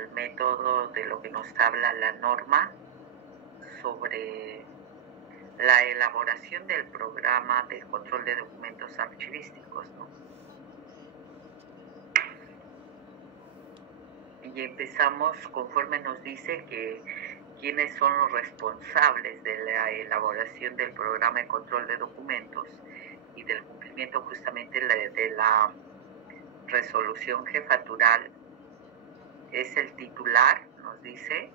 el método de lo que nos habla la norma sobre la elaboración del programa de control de documentos archivísticos, ¿no? Y empezamos conforme nos dice que quiénes son los responsables de la elaboración del programa de control de documentos y del cumplimiento justamente de la resolución jefatural. Es el titular, nos dice,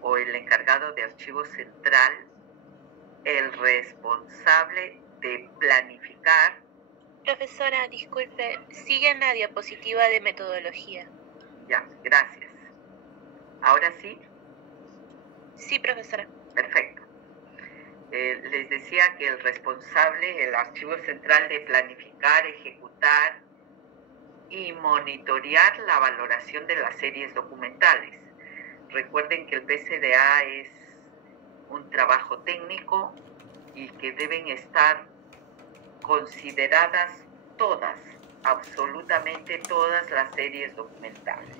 o el encargado de archivo central, el responsable de planificar. Profesora, disculpe, sigue en la diapositiva de metodología. Ya, gracias. ¿Ahora sí? Sí, profesora. Perfecto. Les decía que el responsable, el archivo central de planificar, ejecutar y monitorear la valoración de las series documentales. Recuerden que el PCDA es un trabajo técnico y que deben estar consideradas todas, absolutamente todas las series documentales.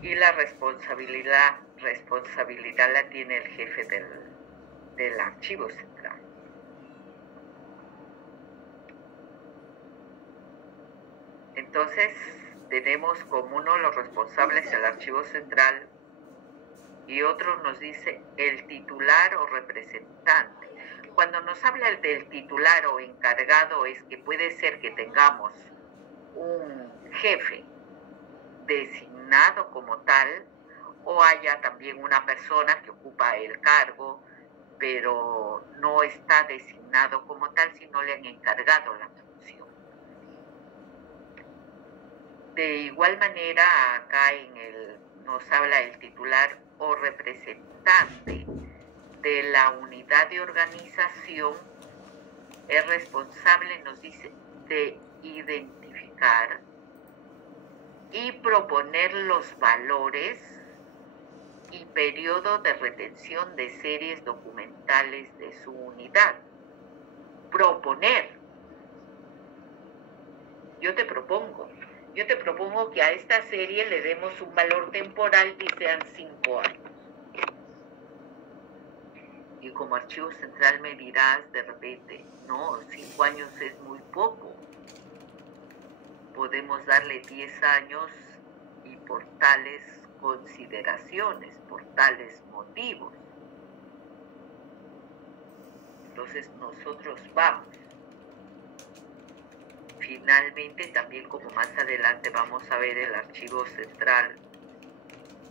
Y la responsabilidad la tiene el jefe del archivo central. Entonces, tenemos como uno los responsables del archivo central y otro nos dice el titular o representante. Cuando nos habla del titular o encargado es que puede ser que tengamos un jefe designado como tal o haya también una persona que ocupa el cargo pero no está designado como tal, sino le han encargado la función. De igual manera, acá nos habla el titular o representante de la unidad de organización, es responsable, nos dice, de identificar y proponer los valores y periodo de retención de series documentales de su unidad. Proponer. Yo te propongo que a esta serie le demos un valor temporal y sean 5 años. Y como archivo central me dirás de repente, no, 5 años es muy poco. Podemos darle 10 años y por tales consideraciones, por tales motivos. Entonces nosotros vamos. Finalmente, también como más adelante vamos a ver, el archivo central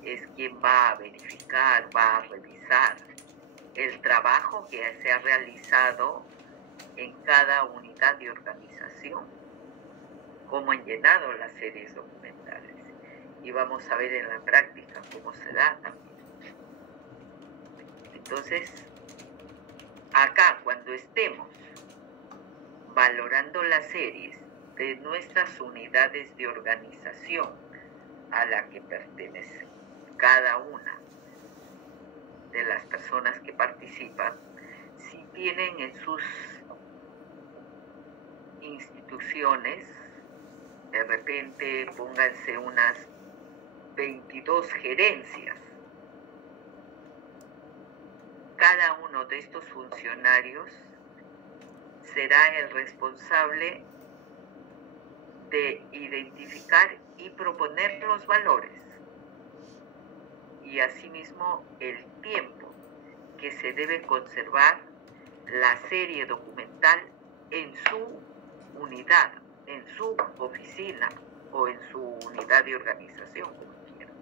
es quien va a verificar, va a revisar el trabajo que se ha realizado en cada unidad de organización, cómo han llenado las series documentales. Y vamos a ver en la práctica cómo se da también. Entonces, acá cuando estemos valorando las series de nuestras unidades de organización a la que pertenece cada una de las personas que participan, si tienen en sus instituciones, de repente pónganse unas 22 gerencias. Cada uno de estos funcionarios será el responsable de identificar y proponer los valores y asimismo el tiempo que se debe conservar la serie documental en su unidad, en su oficina o en su unidad de organización, como quieran.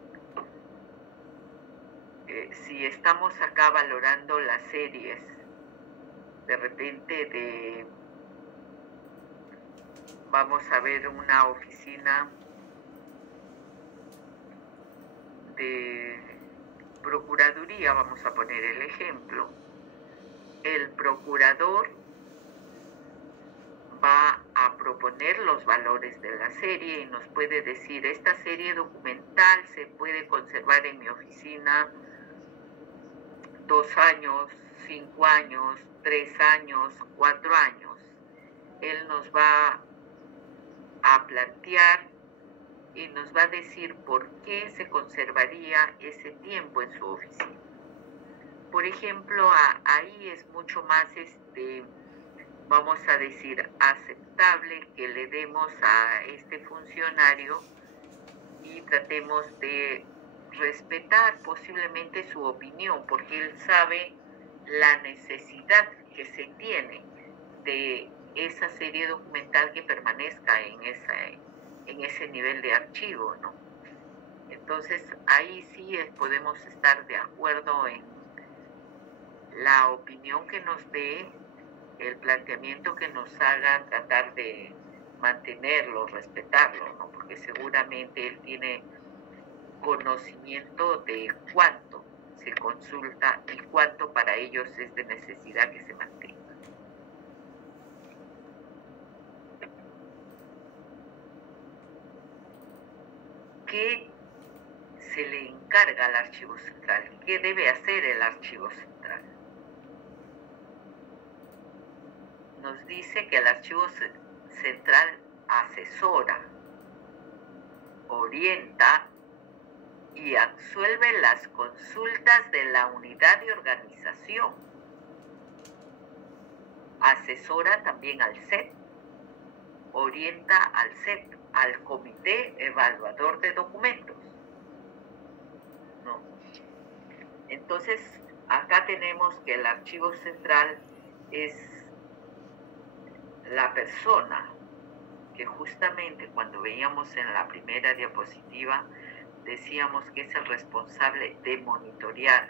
Si estamos acá valorando las series, de repente vamos a ver una oficina de procuraduría, vamos a poner el ejemplo. El procurador va a proponer los valores de la serie y nos puede decir, esta serie documental se puede conservar en mi oficina 2 años, 5 años, 3 años, 4 años. Él nos va a plantear y nos va a decir por qué se conservaría ese tiempo en su oficina. Por ejemplo, ahí es mucho más, vamos a decir, aceptable que le demos a este funcionario y tratemos de respetar posiblemente su opinión, porque él sabe la necesidad que se tiene de esa serie documental que permanezca en ese nivel de archivo, ¿no? Entonces, ahí sí podemos estar de acuerdo en la opinión que nos dé, el planteamiento que nos haga, tratar de mantenerlo, respetarlo, ¿no? Porque seguramente él tiene conocimiento de cuánto se consulta y cuánto para ellos es de necesidad que se mantenga. ¿Qué se le encarga al Archivo Central? ¿Qué debe hacer el Archivo Central? Nos dice que el Archivo Central asesora, orienta y absuelve las consultas de la unidad de organización. Asesora también al CEP, orienta al CEP, al Comité Evaluador de Documentos. ¿No? Entonces, acá tenemos que el Archivo Central es la persona que justamente cuando veíamos en la primera diapositiva decíamos que es el responsable de monitorear,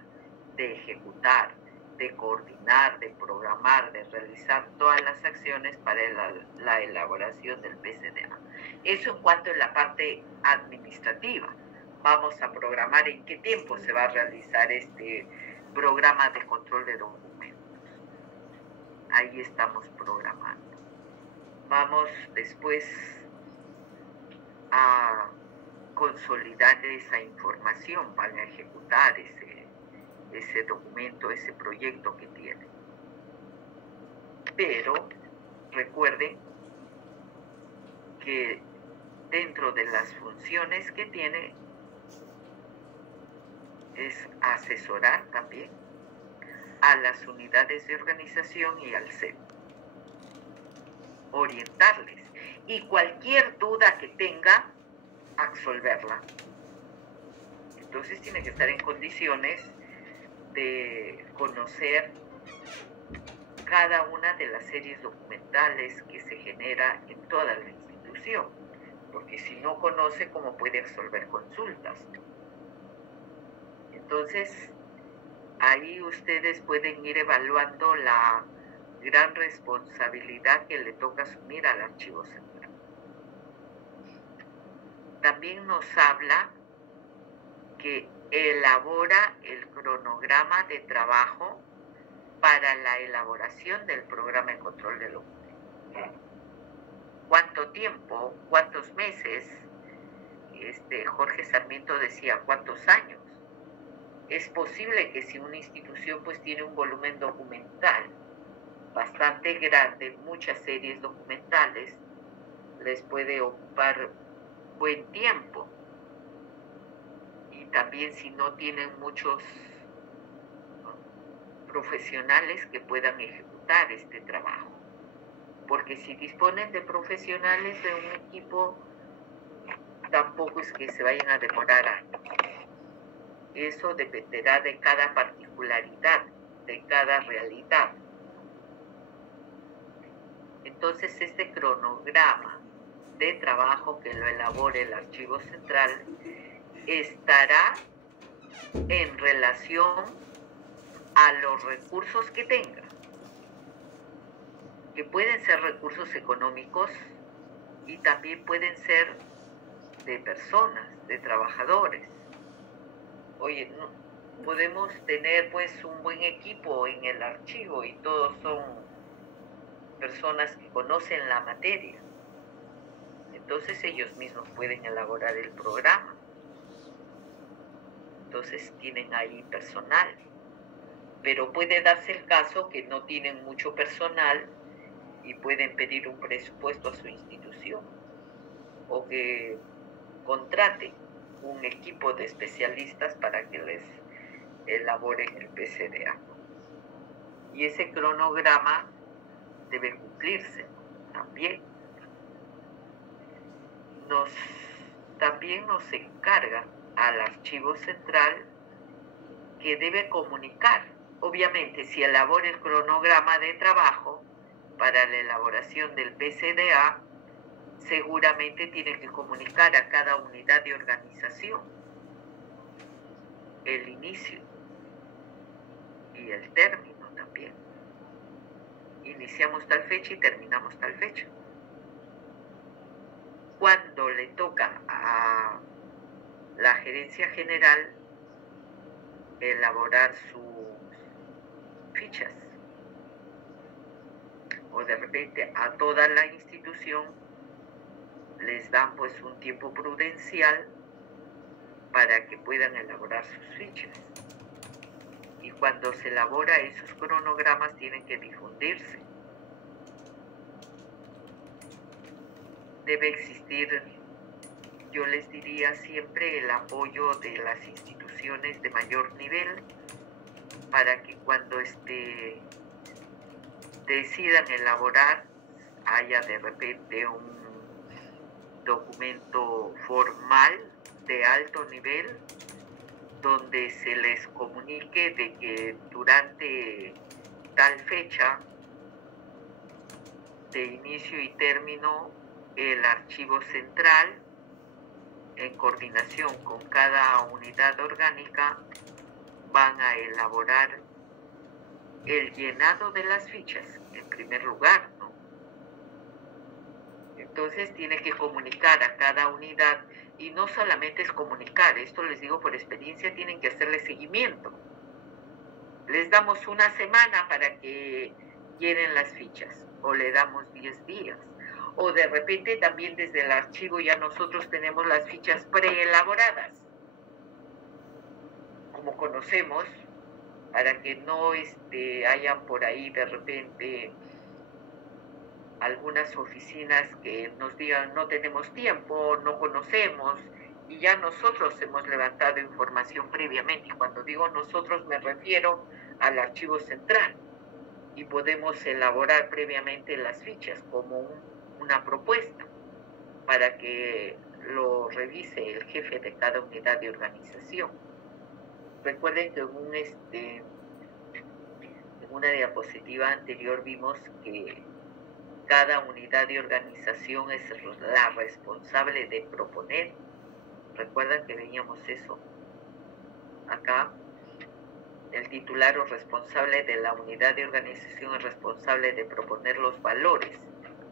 de ejecutar, de coordinar, de programar, de realizar todas las acciones para la elaboración del PCDA. Eso en cuanto a la parte administrativa. Vamos a programar en qué tiempo se va a realizar este programa de control de documentos. Ahí estamos programando. Vamos después a consolidar esa información, van a ejecutar ese documento, ese proyecto que tienen. Pero recuerden que dentro de las funciones que tiene es asesorar también a las unidades de organización y al CEP, orientarles y cualquier duda que tenga, absolverla. Entonces tiene que estar en condiciones de conocer cada una de las series documentales que se genera en toda la institución, porque si no conoce, ¿cómo puede resolver consultas? Entonces, ahí ustedes pueden ir evaluando la gran responsabilidad que le toca asumir al Archivo Central. También nos habla que elabora el cronograma de trabajo para la elaboración del programa de control de documentos. ¿Cuánto tiempo? ¿Cuántos meses? Jorge Sarmiento decía, ¿cuántos años? Es posible que si una institución pues tiene un volumen documental bastante grande, muchas series documentales, les puede ocupar buen tiempo. Y también si no tienen muchos profesionales que puedan ejecutar este trabajo. Porque si disponen de profesionales de un equipo, tampoco es que se vayan a demorar años. Eso dependerá de cada particularidad, de cada realidad. Entonces, este cronograma de trabajo que lo elabore el Archivo Central estará en relación a los recursos que tenga, que pueden ser recursos económicos y también pueden ser de personas, de trabajadores. Oye, no, podemos tener pues un buen equipo en el archivo y todos son personas que conocen la materia. Entonces ellos mismos pueden elaborar el programa. Entonces tienen ahí personal. Pero puede darse el caso que no tienen mucho personal y pueden pedir un presupuesto a su institución. O que contrate un equipo de especialistas para que les elaboren el PCDA. Y ese cronograma debe cumplirse también. También nos encarga al archivo central que debe comunicar. Obviamente, si elabora el cronograma de trabajo para la elaboración del PCDA, seguramente tiene que comunicar a cada unidad de organización el inicio y el término también. Iniciamos tal fecha y terminamos tal fecha. Cuando le toca a la gerencia general elaborar sus fichas, o de repente a toda la institución les dan pues un tiempo prudencial para que puedan elaborar sus fichas. Y cuando se elabora esos cronogramas tienen que difundirse. Debe existir, yo les diría siempre, el apoyo de las instituciones de mayor nivel para que cuando decidan elaborar haya de repente un documento formal de alto nivel donde se les comunique de que durante tal fecha de inicio y término el archivo central, en coordinación con cada unidad orgánica, van a elaborar el llenado de las fichas en primer lugar, ¿no? Entonces tiene que comunicar a cada unidad, y no solamente es comunicar, esto les digo por experiencia, tienen que hacerle seguimiento. Les damos una semana para que llenen las fichas, o le damos 10 días. O de repente también desde el archivo ya nosotros tenemos las fichas preelaboradas, como conocemos, para que no hayan por ahí de repente algunas oficinas que nos digan no tenemos tiempo, no conocemos, y ya nosotros hemos levantado información previamente. Cuando digo nosotros me refiero al archivo central, y podemos elaborar previamente las fichas como una propuesta para que lo revise el jefe de cada unidad de organización. Recuerden que en una diapositiva anterior vimos que cada unidad de organización es la responsable de proponer. ¿Recuerdan que veíamos eso? Acá, el titular o responsable de la unidad de organización es responsable de proponer los valores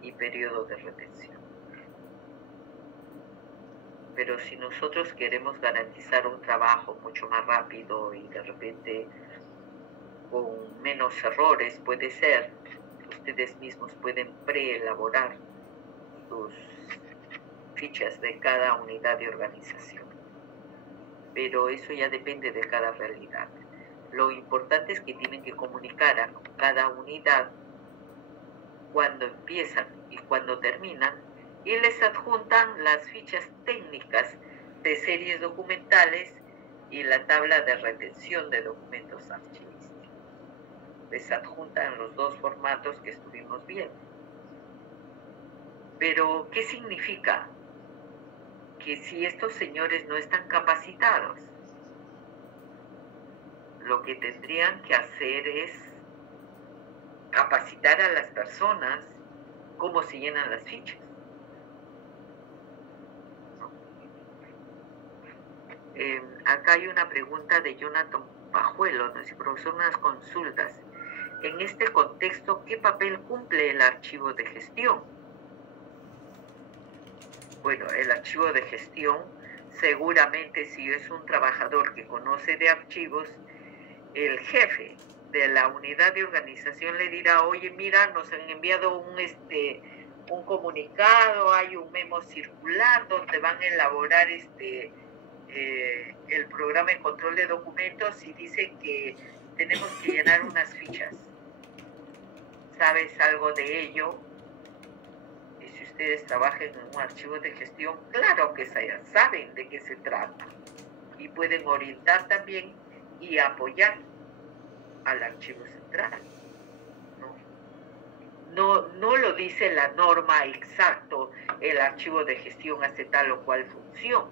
y periodo de retención. Pero si nosotros queremos garantizar un trabajo mucho más rápido y de repente con menos errores, puede ser, ustedes mismos pueden preelaborar sus fichas de cada unidad de organización. Pero eso ya depende de cada realidad. Lo importante es que tienen que comunicar a cada unidad cuando empiezan y cuando terminan, y les adjuntan las fichas técnicas de series documentales y la tabla de retención de documentos archivísticos. Les adjuntan los dos formatos que estuvimos viendo. Pero, ¿qué significa? Que si estos señores no están capacitados, lo que tendrían que hacer es capacitar a las personas cómo se llenan las fichas. Acá hay una pregunta de Jonathan Pajuelo, nuestro profesor, unas consultas. En este contexto, ¿qué papel cumple el archivo de gestión? Bueno, el archivo de gestión, seguramente si es un trabajador que conoce de archivos, el jefe de la unidad de organización le dirá, oye, mira, nos han enviado un comunicado, hay un memo circular donde van a elaborar el programa de control de documentos y dicen que tenemos que llenar unas fichas. ¿Sabes algo de ello? Y si ustedes trabajen en un archivo de gestión, claro que saben de qué se trata y pueden orientar también y apoyar al archivo central. No lo dice la norma exacto, el archivo de gestión hace tal o cual función.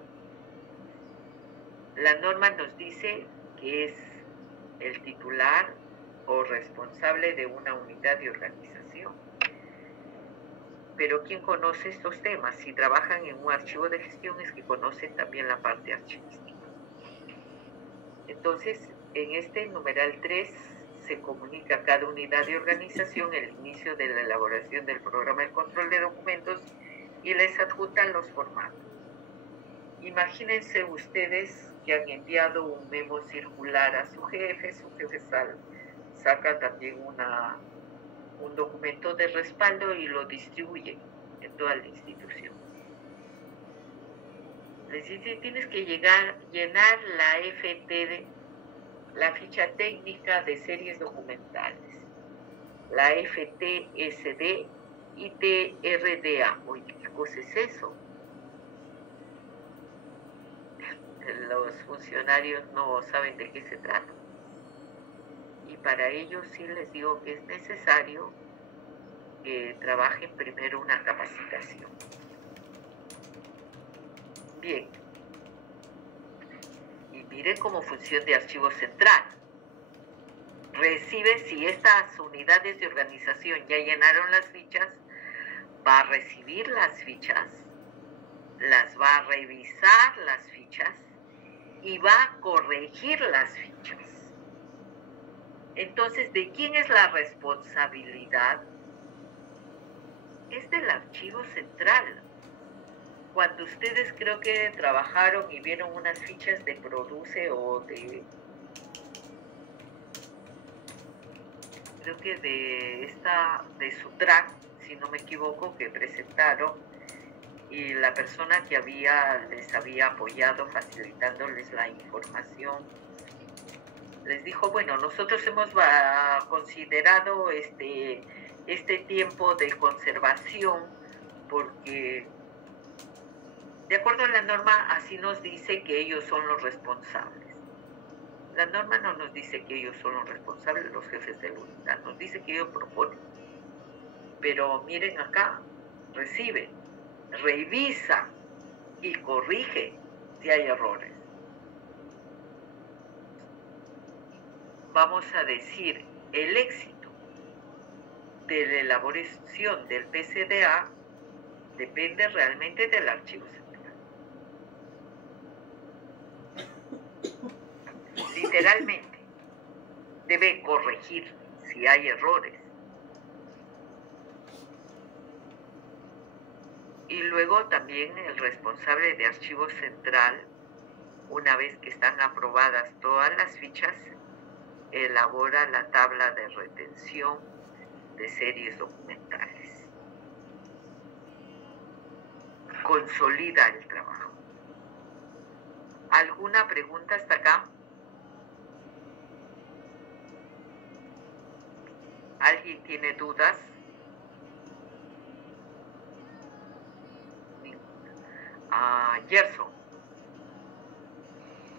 La norma nos dice que es el titular o responsable de una unidad de organización. Pero ¿quién conoce estos temas? Si trabajan en un archivo de gestión es que conocen también la parte archivística. Entonces, en este numeral 3 se comunica a cada unidad de organización el inicio de la elaboración del programa de control de documentos y les adjuntan los formatos. Imagínense ustedes que han enviado un memo circular a su jefe saca también un documento de respaldo y lo distribuye en toda la institución. Les dice, tienes que llenar la FT, la ficha técnica de series documentales, la FTSD y TRDA. Oye, ¿qué cosa es eso? Los funcionarios no saben de qué se trata. Y para ello sí les digo que es necesario que trabajen primero una capacitación. Bien. Y miren como función de archivo central. Recibe, si estas unidades de organización ya llenaron las fichas, va a recibir las fichas, las va a revisar las fichas y va a corregir las fichas. Entonces, ¿de quién es la responsabilidad? Es del archivo central. Cuando ustedes creo que trabajaron y vieron unas fichas de Produce o de... creo que de Sutran, si no me equivoco, que presentaron, y la persona que les había apoyado facilitándoles la información les dijo, bueno, nosotros hemos considerado este tiempo de conservación porque de acuerdo a la norma así nos dice que ellos son los responsables. La norma no nos dice que ellos son los responsables, los jefes de la unidad, nos dice que ellos proponen. Pero miren acá, recibe, revisa y corrige si hay errores. Vamos a decir, el éxito de la elaboración del PCDA depende realmente del archivo central. Literalmente, debe corregir si hay errores. Y luego también el responsable de archivo central, una vez que están aprobadas todas las fichas, elabora la tabla de retención de series documentales. Consolida el trabajo. ¿Alguna pregunta hasta acá? ¿Alguien tiene dudas? Gerson.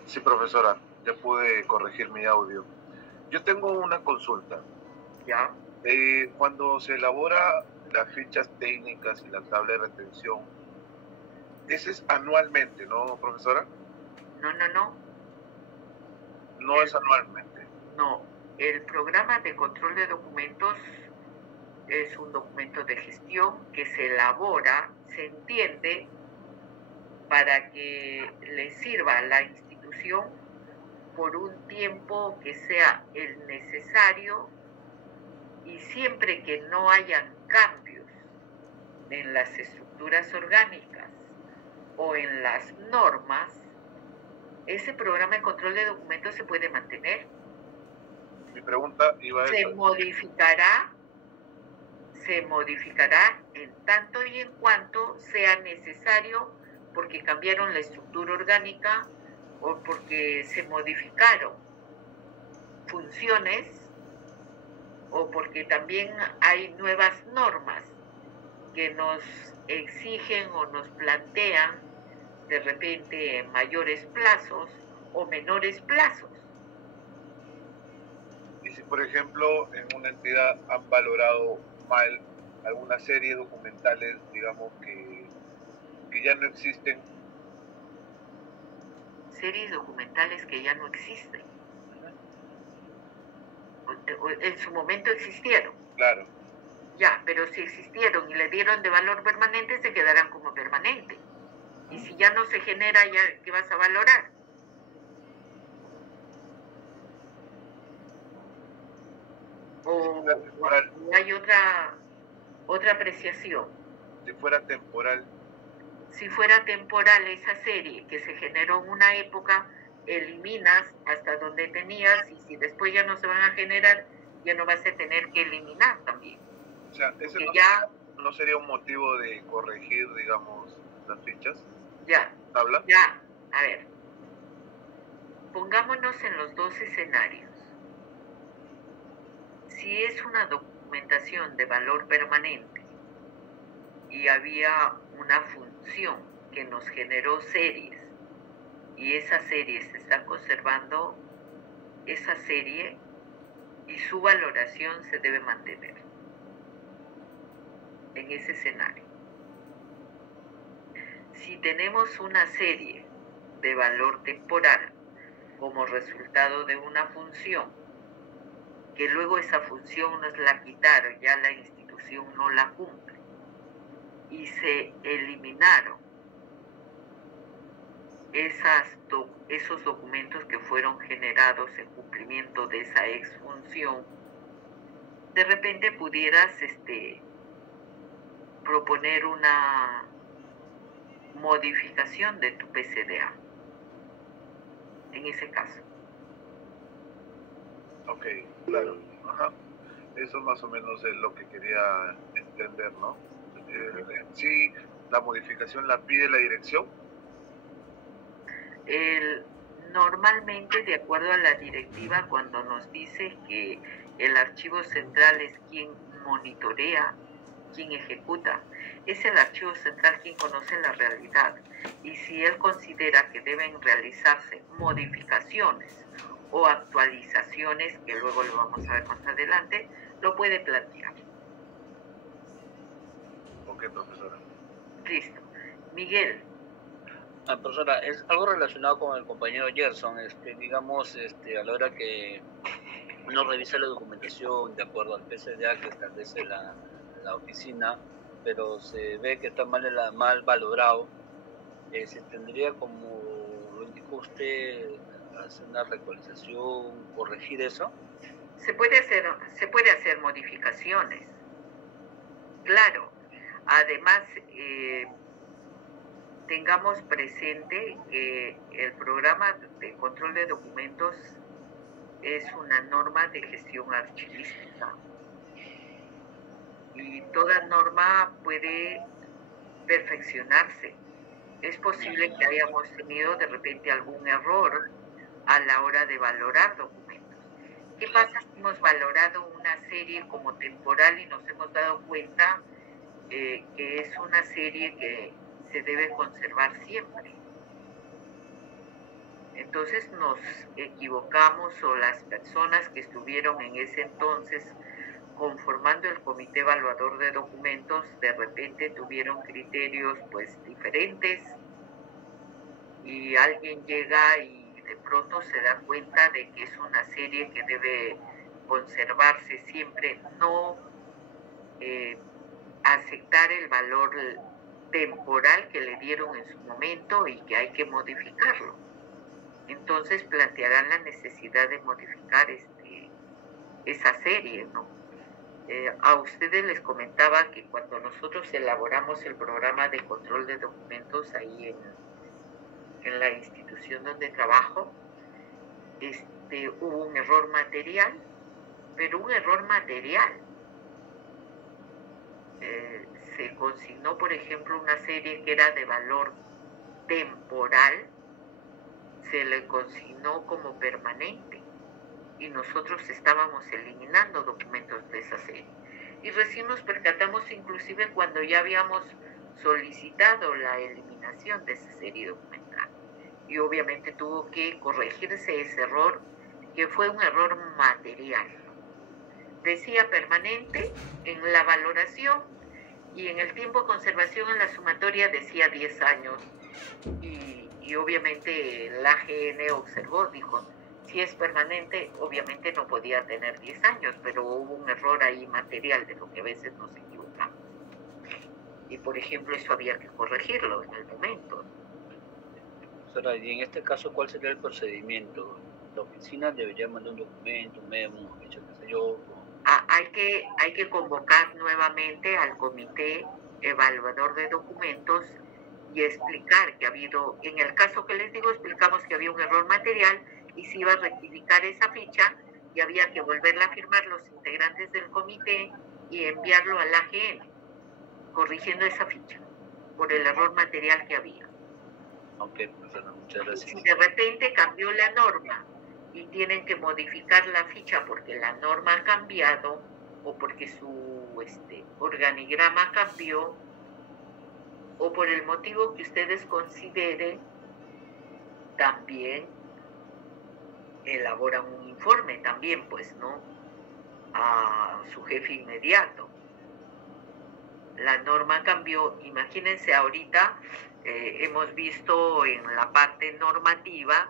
Sí, profesora, ya pude corregir mi audio. Yo tengo una consulta. ¿Ya? Cuando se elabora las fichas técnicas y la tabla de retención, ese es anualmente, ¿no, profesora? No. No es anualmente. No, el programa de control de documentos es un documento de gestión que se elabora, se entiende, para que le sirva a la institución por un tiempo que sea el necesario y siempre que no hayan cambios en las estructuras orgánicas o en las normas, ese programa de control de documentos se puede mantener. Mi pregunta iba a se modificará en tanto y en cuanto sea necesario porque cambiaron la estructura orgánica o porque se modificaron funciones o porque también hay nuevas normas que nos exigen o nos plantean de repente mayores plazos o menores plazos. Y si, por ejemplo, en una entidad han valorado mal alguna serie de documentales, digamos, que ya no existen. Series documentales que ya no existen. En su momento existieron. Claro. Ya, pero si existieron y le dieron de valor permanente, se quedarán como permanente. Y si ya no se genera, ya ¿qué vas a valorar? O hay otra apreciación. Si fuera temporal. Si fuera temporal esa serie que se generó en una época, eliminas hasta donde tenías, y si después ya no se van a generar, ya no vas a tener que eliminar también. O sea, ese no sería un motivo de corregir, digamos, las fichas. Ya. ¿Habla? Ya, a ver. Pongámonos en los dos escenarios. Si es una documentación de valor permanente y había una función que nos generó series y esas series se están conservando, esa serie y su valoración se debe mantener en ese escenario. Si tenemos una serie de valor temporal como resultado de una función, que luego esa función nos la quitaron, ya la institución no la cumple, y se eliminaron esos documentos que fueron generados en cumplimiento de esa exfunción, de repente pudieras proponer una modificación de tu PCDA en ese caso. Ok, claro. Ajá. Eso más o menos es lo que quería entender, ¿no? Sí, la modificación la pide la dirección. Normalmente, de acuerdo a la directiva, cuando nos dice que el archivo central es quien monitorea, quien ejecuta, es el archivo central quien conoce la realidad. Y si él considera que deben realizarse modificaciones o actualizaciones, que luego lo vamos a ver más adelante, lo puede plantear. Ok, profesora. Listo. Miguel. Profesora, es algo relacionado con el compañero Gerson, digamos, a la hora que uno revisa la documentación de acuerdo al PCDA que establece la oficina, pero se ve que está mal valorado, se tendría, como lo indicó usted, hacer una actualización, corregir eso. Se puede hacer modificaciones, claro. Además, tengamos presente que el programa de control de documentos es una norma de gestión archivística y toda norma puede perfeccionarse. Es posible que hayamos tenido de repente algún error a la hora de valorar documentos. ¿Qué pasa si hemos valorado una serie como temporal y nos hemos dado cuenta que es una serie que se debe conservar siempre? Entonces nos equivocamos, o las personas que estuvieron en ese entonces conformando el comité evaluador de documentos de repente tuvieron criterios pues diferentes, y alguien llega y de pronto se da cuenta de que es una serie que debe conservarse siempre, no aceptar el valor temporal que le dieron en su momento y que hay que modificarlo. Entonces plantearán la necesidad de modificar esa serie, ¿no? A ustedes les comentaba que cuando nosotros elaboramos el programa de control de documentos ahí en la institución donde trabajo, hubo un error material, pero un error material. Se consignó, por ejemplo, una serie que era de valor temporal, se le consignó como permanente y nosotros estábamos eliminando documentos de esa serie. y recién nos percatamos inclusive cuando ya habíamos solicitado la eliminación de esa serie documental. Y obviamente tuvo que corregirse ese error, que fue un error material. Decía permanente en la valoración y en el tiempo de conservación en la sumatoria decía 10 años. Y obviamente el AGN observó, dijo, si es permanente, obviamente no podía tener 10 años, pero hubo un error ahí material de lo que a veces nos equivocamos. Y por ejemplo, eso había que corregirlo en el momento. Profesora, y en este caso, ¿cuál sería el procedimiento? ¿La oficina debería mandar un documento, un memo, un hecho, qué sé yo? Hay que convocar nuevamente al comité evaluador de documentos y explicar que ha habido, en el caso que les digo, explicamos que había un error material y se iba a rectificar esa ficha y había que volverla a firmar los integrantes del comité y enviarlo al AGN, corrigiendo esa ficha por el error material que había. Ok, profesora, muchas gracias. Si de repente cambió la norma y tienen que modificar la ficha porque la norma ha cambiado o porque su organigrama cambió o por el motivo que ustedes consideren, también elaboran un informe también, pues, ¿no? A su jefe inmediato. La norma cambió, imagínense ahorita, hemos visto en la parte normativa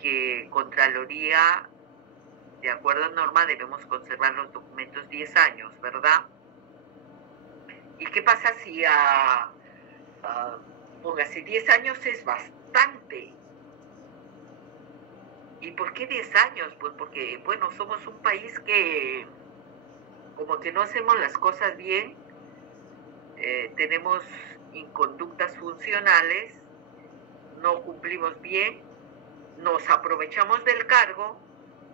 que Contraloría, de acuerdo a norma, debemos conservar los documentos 10 años, ¿verdad? ¿Y qué pasa si póngase 10 años es bastante? ¿Y por qué 10 años? Pues porque, bueno, somos un país que como que no hacemos las cosas bien, tenemos inconductas funcionales, no cumplimos bien, nos aprovechamos del cargo,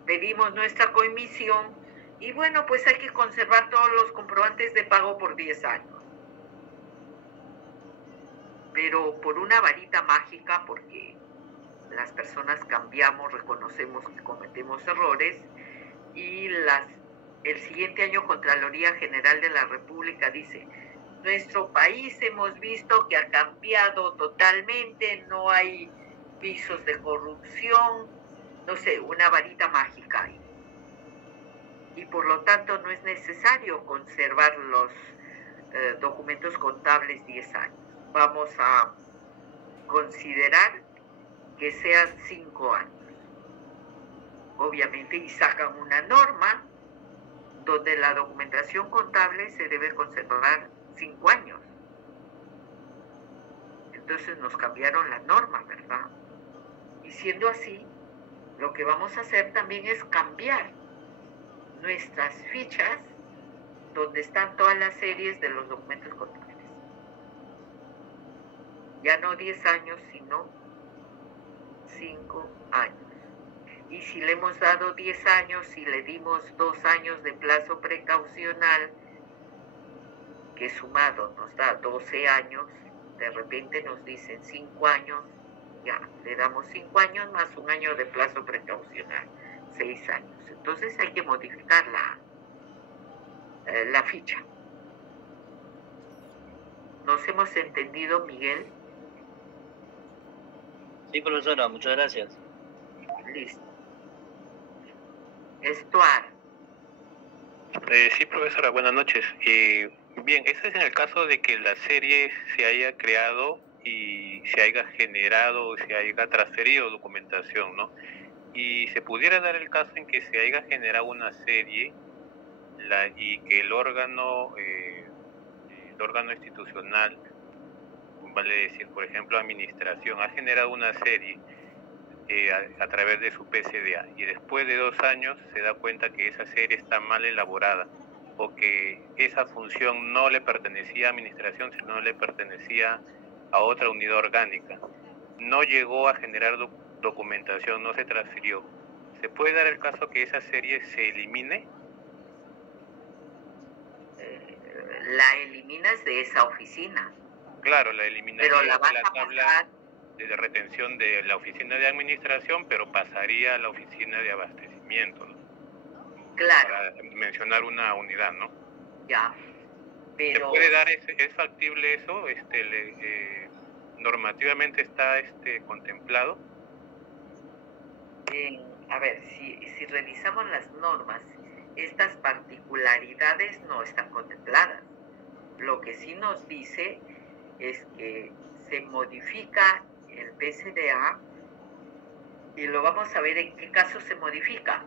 pedimos nuestra comisión y bueno, pues hay que conservar todos los comprobantes de pago por 10 años. Pero por una varita mágica, porque las personas cambiamos, reconocemos que cometemos errores y el siguiente año Contraloría General de la República dice, nuestro país hemos visto que ha cambiado totalmente, no hay visos de corrupción, no sé, una varita mágica. Y por lo tanto no es necesario conservar los documentos contables 10 años. Vamos a considerar que sean 5 años. Obviamente, y sacan una norma donde la documentación contable se debe conservar 5 años. Entonces nos cambiaron la norma, ¿verdad? Y siendo así, lo que vamos a hacer también es cambiar nuestras fichas donde están todas las series de los documentos contables. Ya no 10 años, sino 5 años. Y si le hemos dado 10 años y le dimos 2 años de plazo precaucional, que sumado nos da 12 años, de repente nos dicen 5 años, ya le damos 5 años más un año de plazo precaucional, 6 años. Entonces hay que modificar la ficha. ¿Nos hemos entendido, Miguel? Sí, profesora, muchas gracias. Listo. Estuar. Sí, profesora, buenas noches. Bien, este es en el caso de que la serie se haya creado y se haya generado o se haya transferido documentación, ¿no? Y se pudiera dar el caso en que se haya generado una serie y que el órgano institucional, vale decir, por ejemplo, administración, ha generado una serie a través de su PCDA y después de 2 años se da cuenta que esa serie está mal elaborada o que esa función no le pertenecía a administración, sino le pertenecía a otra unidad orgánica. No llegó a generar documentación, no se transfirió. ¿Se puede dar el caso que esa serie se elimine? La eliminas de esa oficina. Claro, la eliminaría pero la vas de la a tabla pasar de retención de la oficina de administración, pero pasaría a la oficina de abastecimiento, ¿no? claro. Para mencionar una unidad, ¿no? Ya, ¿Se pero puede dar, es factible eso? ¿Normativamente está contemplado? a ver, si revisamos las normas, estas particularidades no están contempladas. Lo que sí nos dice es que se modifica el PCDA y lo vamos a ver en qué caso se modifica.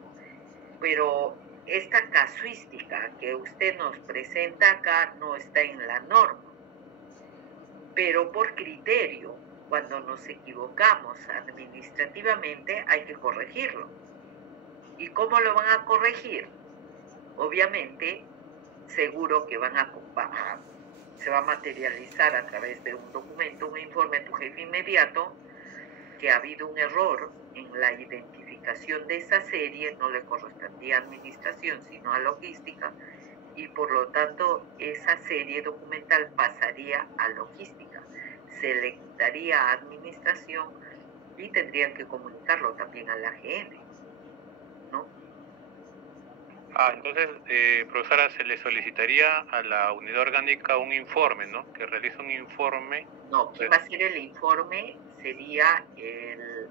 Pero esta casuística que usted nos presenta acá no está en la norma. Pero por criterio, cuando nos equivocamos administrativamente, hay que corregirlo. ¿Y cómo lo van a corregir? Obviamente, seguro que se va a materializar a través de un documento, un informe a tu jefe inmediato, que ha habido un error en la identificación de esa serie, no le correspondía a administración, sino a logística, y por lo tanto esa serie documental pasaría a logística, se le quitaría a administración y tendrían que comunicarlo también a la AGN, ¿no? Entonces, profesora, se le solicitaría a la unidad orgánica un informe, ¿no? Que realice un informe. No, quien va a hacer el informe sería el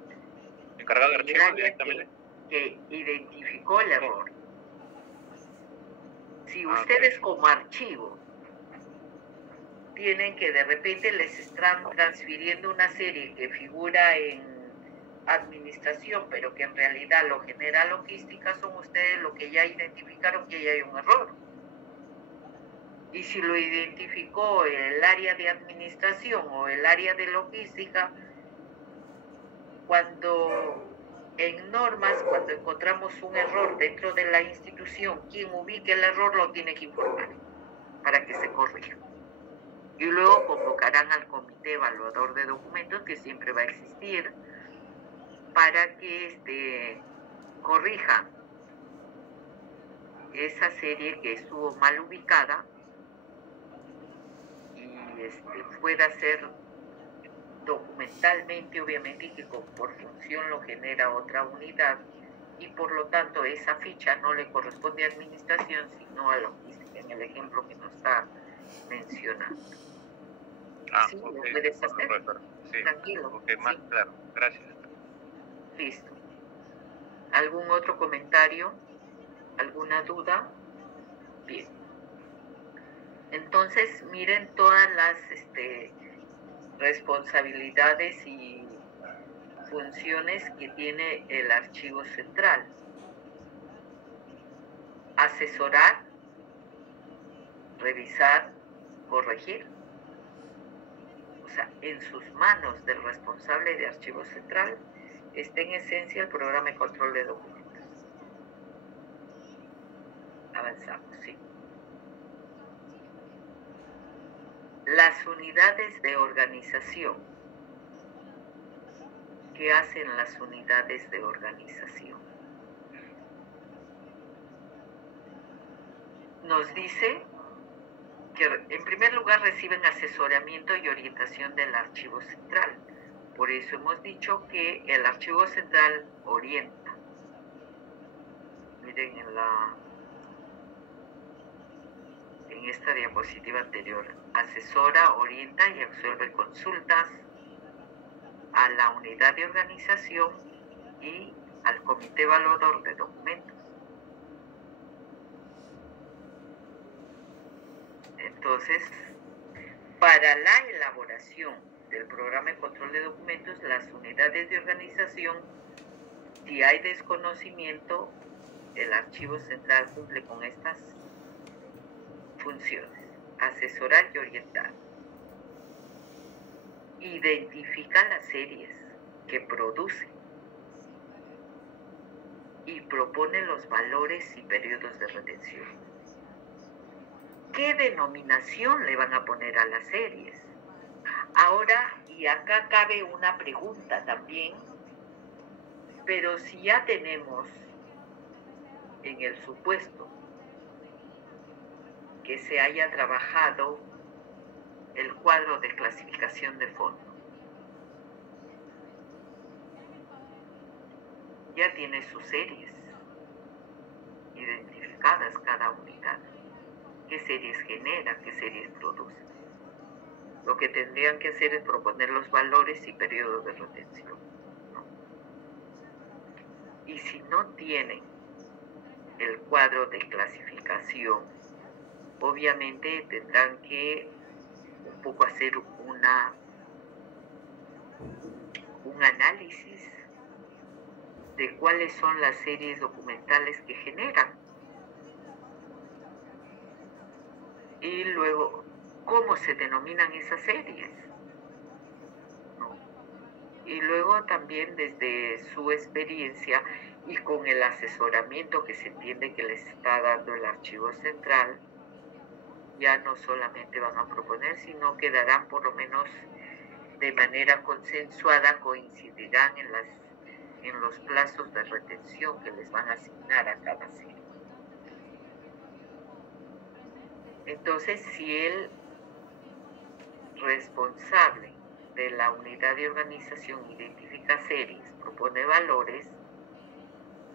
encargado de archivos área directamente. que identificó el error. Si ustedes como archivo tienen que de repente les están transfiriendo una serie que figura en administración, pero que en realidad lo genera logística, son ustedes los que ya identificaron que ya hay un error. Y si lo identificó el área de administración o el área de logística, cuando en normas, cuando encontramos un error dentro de la institución, quien ubique el error lo tiene que informar para que se corrija. Y luego convocarán al comité evaluador de documentos, que siempre va a existir, para que corrija esa serie que estuvo mal ubicada y pueda ser documentalmente, obviamente, y que por función lo genera otra unidad, y por lo tanto esa ficha no le corresponde a administración, sino a logística, en el ejemplo que nos está mencionando. ¿Sí? Okay. ¿Lo puedes hacer? Sí. Tranquilo. Okay, más claro. Gracias. Listo. ¿Algún otro comentario? ¿Alguna duda? Bien. Entonces, miren todas las responsabilidades y funciones que tiene el archivo central. Asesorar, revisar, corregir. O sea, en sus manos del responsable de archivo central está en esencia el programa de control de documentos. Avanzamos, sí. Las unidades de organización. ¿Qué hacen las unidades de organización? Nos dice que en primer lugar reciben asesoramiento y orientación del archivo central. Por eso hemos dicho que el archivo central orienta. Miren en esta diapositiva anterior, asesora, orienta y absuelve consultas a la unidad de organización y al comité evaluador de documentos. Entonces, para la elaboración del programa de control de documentos, las unidades de organización, si hay desconocimiento, el archivo central cumple con estas funciones: asesorar y orientar. Identifica las series que produce y propone los valores y periodos de retención. ¿Qué denominación le van a poner a las series? Ahora, y acá cabe una pregunta también, pero si ya tenemos en el supuesto que se haya trabajado el cuadro de clasificación de fondo, ya tiene sus series identificadas cada unidad. qué series genera, qué series produce. Lo que tendrían que hacer es proponer los valores y periodos de retención, ¿no? Y si no tienen el cuadro de clasificación, obviamente tendrán que un poco hacer un análisis de cuáles son las series documentales que generan. Y luego, ¿cómo se denominan esas series? ¿No? Y luego también desde su experiencia y con el asesoramiento que se entiende que les está dando el Archivo Central, ya no solamente van a proponer, sino que darán por lo menos de manera consensuada, coincidirán en los plazos de retención que les van a asignar a cada serie. Entonces, si el responsable de la unidad de organización identifica series, propone valores,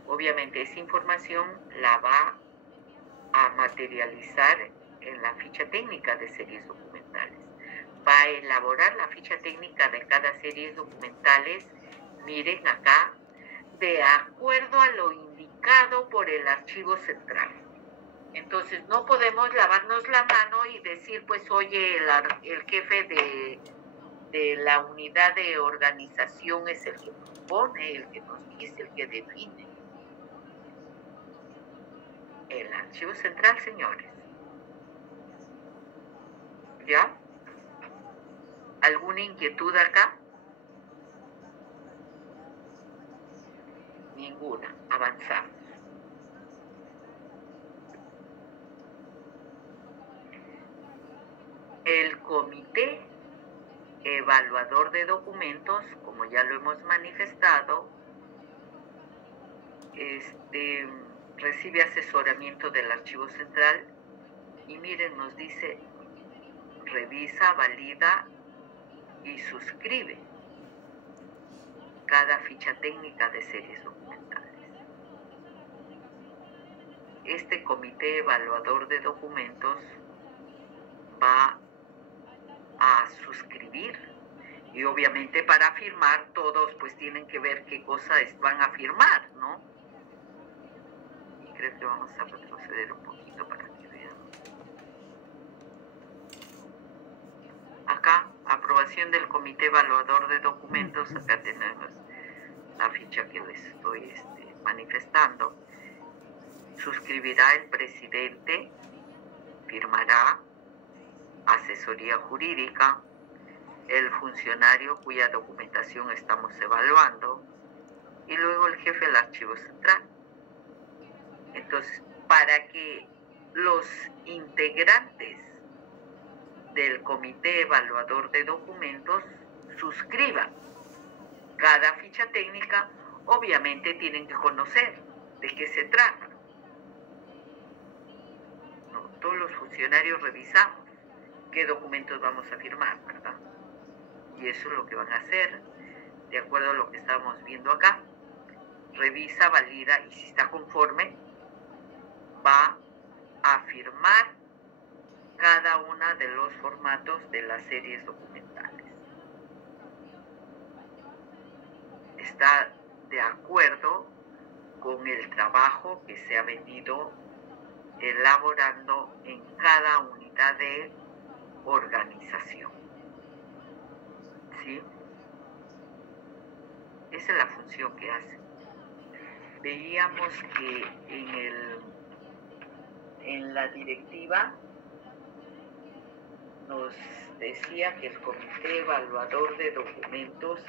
obviamente esa información la va a materializar en la ficha técnica de series documentales. Va a elaborar la ficha técnica de cada serie documentales, miren acá, de acuerdo a lo indicado por el Archivo Central. Entonces no podemos lavarnos la mano y decir, pues oye, el jefe de la unidad de organización es el que propone, el que nos dice, el que define. El Archivo Central, señores. ¿Ya? ¿Alguna inquietud acá? Ninguna. Avanzamos. El comité evaluador de documentos, como ya lo hemos manifestado, recibe asesoramiento del Archivo Central y miren, nos dice, revisa, valida y suscribe cada ficha técnica de series documentales. Este comité evaluador de documentos va a suscribir y obviamente para firmar todos pues tienen que ver qué cosas van a firmar, ¿no? Y creo que vamos a retroceder un poquito para que vean. Acá, aprobación del comité evaluador de documentos, acá tenemos la ficha que les estoy manifestando. Suscribirá el presidente, firmará, asesoría jurídica, el funcionario cuya documentación estamos evaluando y luego el jefe del Archivo Central. Entonces, para que los integrantes del comité evaluador de documentos suscriban cada ficha técnica, obviamente tienen que conocer de qué se trata. No, todos los funcionarios revisamos qué documentos vamos a firmar, ¿verdad? Y eso es lo que van a hacer, de acuerdo a lo que estamos viendo acá. Revisa, valida y si está conforme, va a firmar cada una de los formatos de las series documentales. Está de acuerdo con el trabajo que se ha venido elaborando en cada unidad de organización. ¿Sí? Esa es la función que hace. Veíamos que en la directiva nos decía que el comité evaluador de documentos,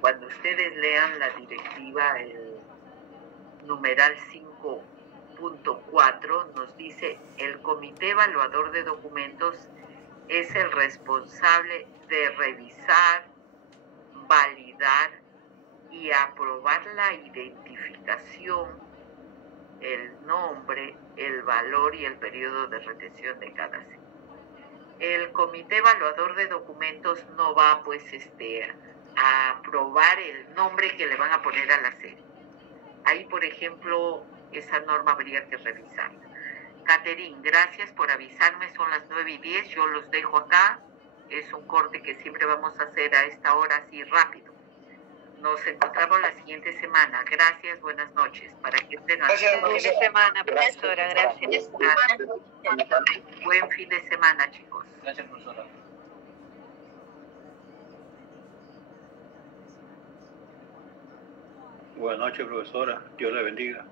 cuando ustedes lean la directiva, el numeral 5.4 nos dice: el comité evaluador de documentos es el responsable de revisar, validar y aprobar la identificación, el nombre, el valor y el periodo de retención de cada serie. El comité evaluador de documentos no va pues a aprobar el nombre que le van a poner a la serie. Ahí, por ejemplo, esa norma habría que revisarla. Caterín, gracias por avisarme, son las 9:10, yo los dejo acá. Es un corte que siempre vamos a hacer a esta hora así rápido. Nos encontramos la siguiente semana. Gracias, buenas noches. Para que estén Buen fin de semana, profesora. Gracias. Buen fin de semana, chicos. Gracias, profesora. Buenas noches, profesora. Dios le bendiga.